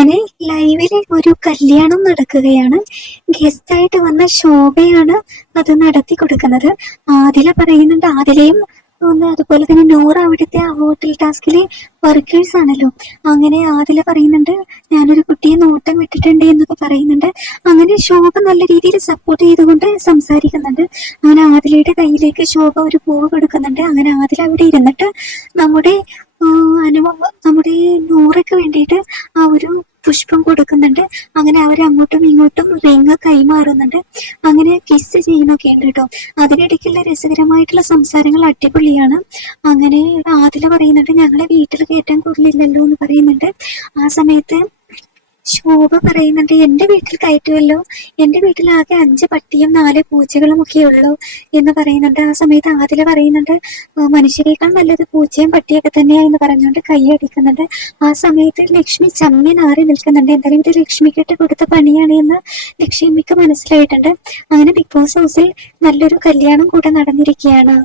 അങ്ങനെ ലൈവിൽ ഒരു കല്യാണം നടക്കുകയാണ്. ഗസ്റ്റ് ആയിട്ട് വന്ന ശോഭയാണ് അത് നടത്തി കൊടുക്കുന്നത്. ആദില പറയുന്നുണ്ട് ആദിലയും ഒന്ന് അതുപോലെ തന്നെ നൂറ് അവിടുത്തെ ഹോട്ടൽ ടാസ്കിലെ വർക്കേഴ്സ് ആണല്ലോ. അങ്ങനെ ആദില പറയുന്നുണ്ട് ഞാനൊരു കുട്ടിയെ നോട്ടം വിട്ടിട്ടുണ്ട് എന്നൊക്കെ പറയുന്നുണ്ട്. അങ്ങനെ ശോഭ നല്ല രീതിയിൽ സപ്പോർട്ട് ചെയ്തുകൊണ്ട് സംസാരിക്കുന്നുണ്ട്. അങ്ങനെ ആദിലയുടെ കയ്യിലേക്ക് ശോഭ ഒരു പൂവ് കൊടുക്കുന്നുണ്ട്. അങ്ങനെ ആദില അവിടെ ഇരുന്നിട്ട് നമ്മുടെ അനുഭവം നമ്മുടെ നൂറയ്ക്ക് വേണ്ടിയിട്ട് ആ ഒരു പുഷ്പം കൊടുക്കുന്നുണ്ട്. അങ്ങനെ അവർ അങ്ങോട്ടും ഇങ്ങോട്ടും റിങ് കൈമാറുന്നുണ്ട്. അങ്ങനെ കിസ് ചെയ്യുന്നൊക്കെ ഉണ്ട് കേട്ടോ. അതിനിടയ്ക്കുള്ള രസകരമായിട്ടുള്ള സംസാരങ്ങൾ അടിപൊളിയാണ്. അങ്ങനെ ആദില പറയുന്നുണ്ട് ഞങ്ങളെ വീട്ടിൽ കയറ്റാൻ കൂടുതലില്ലല്ലോ എന്ന് പറയുന്നുണ്ട്. ആ സമയത്ത് ശോഭ പറയുന്നുണ്ട് എന്റെ വീട്ടിൽ കയറ്റുമല്ലോ എന്റെ വീട്ടിൽ ആകെ അഞ്ച് പട്ടിയും നാല് പൂച്ചകളും ഒക്കെ ഉള്ളൂ എന്ന് പറയുന്നുണ്ട്. ആ സമയത്ത് ആദില പറയുന്നുണ്ട് മനുഷ്യരെക്കാൾ നല്ലത് പൂച്ചയും പട്ടിയൊക്കെ തന്നെയാ എന്ന് പറഞ്ഞുകൊണ്ട് കൈയടിക്കുന്നുണ്ട് ആ സമയത്ത് ലക്ഷ്മി ചമ്മി നാറി നിൽക്കുന്നുണ്ട്. എന്തായാലും ഇത് ലക്ഷ്മിക്കിട്ട് കൊടുത്ത പണിയാണ് എന്ന് ലക്ഷ്മിക്ക് മനസ്സിലായിട്ടുണ്ട്. അങ്ങനെ ബിഗ് ബോസ് ഹൗസിൽ നല്ലൊരു കല്യാണം കൂടെ നടന്നിരിക്കുകയാണ്.